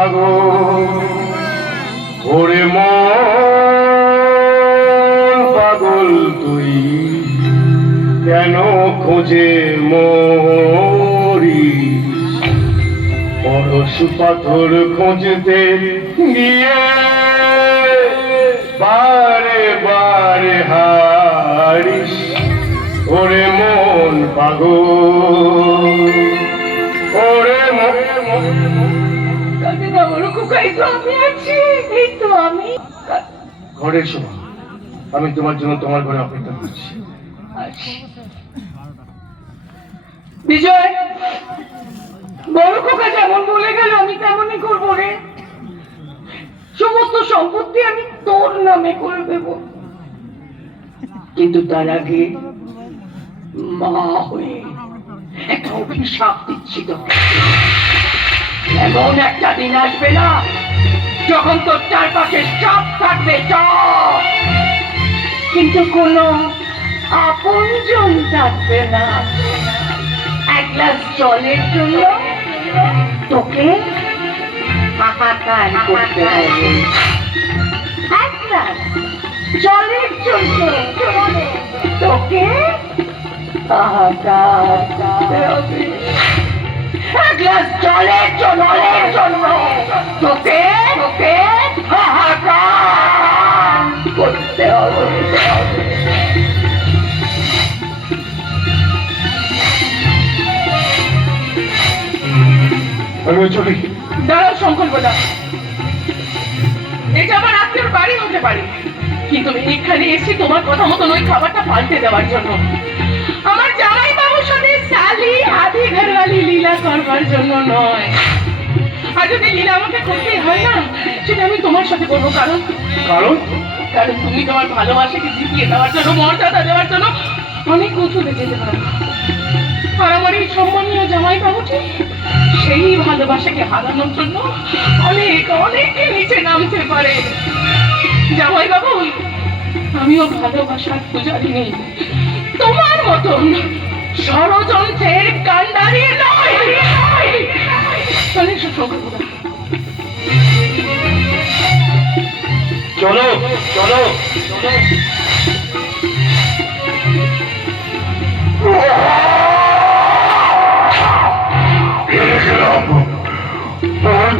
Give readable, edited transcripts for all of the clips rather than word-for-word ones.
পাগল, ওরে মন পাগল তুই কেন খোঁজে মরি, পরশ পাথর খুঁজতে গিয়ে বারে বারে হারিস, ওরে মন পাগল, ওরে মন। ঘরে শোনো, আমি তোমার জন্য তোমার ঘরে অপেক্ষা করছি। বিজয়, বড় খোকা যেমন বলে গেল আমি তেমনই করবো রে। সমস্ত সম্পত্তি আমি তোর নামে করে দেব, কিন্তু তার আগে মা হয়ে একটা অভিশাপ দিচ্ছি তোকে। এমন একটা দিন আসবে না যখন তোর চারপাশে সব থাকবে সব, কিন্তু কোনো আপনজন থাকবে না। এক গ্লাস জলের জন্য তোকে হাহাকার করতে হবে। এক গ্লাস জলের জন্য তোকে হাহাকার করতে হবে। এক গ্লাস জলের জন্য তোকে হাহাকার করতে হবে। চলি। দাঁড়াও শঙ্কর বলা, এটা আমার আত্মীয়র বাড়ি হতে পারে, কিন্তু আমি এখানে এসে তোমার কথা মতন ওই খাবারটা পাল্টে দেওয়ার জন্য, আমার জামাই বাবুর সাথে সালি আধি ঘরওয়ালি লীলা করবার জন্য নয়। আর যদি লীলা আমাকে করতে হয় না, সেটা আমি তোমার সাথে করবো। কারণ কারণ কারণ তুমি তোমার ভালোবাসাকে জিতিয়ে দেওয়ার জন্য, মর্যাদা দেওয়ার জন্য অনেক উঁচুতে যেতে পারো। আর আমার এই সম্মানীয় জামাই বাবুটি সেই ভালোবাসাকে হারানোর জন্য অনেক অনেকে নিচে নামতে পারে। জামাই বাবু, আমিও ভালোবাসার পূজারি নেই, তোমার মতন ষড়যন্ত্রের কান্ডারি নয়। চলো চলো চলো।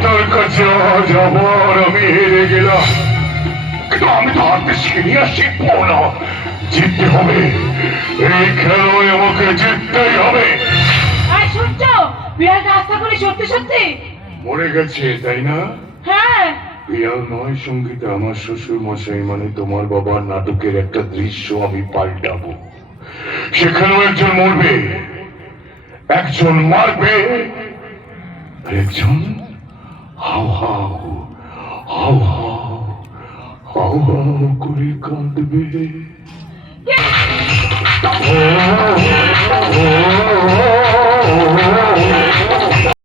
তোর কাছে যাবার আমি হেরে গেলাম, কিন্তু আমি তো হাতে ছিনিয়ে শিখবো না, জিততে হবে। এই খেলায় আমাকে জিততেই হবে। সূর্য, বিড়াল রাস্তা করে সত্যি সত্যি মরে গেছে তাই না? হ্যাঁ। বিড়াল নয় সঙ্গীতা, আমার শ্বশুর মশাই মানে তোমার বাবার নাটকের একটা দৃশ্য আমি পাল্টাবো। সেখানেও একজন মরবে, একজন মারবে, আর একজন হাও হাও হাও হাও হাও হাও করে কাঁদবে। ও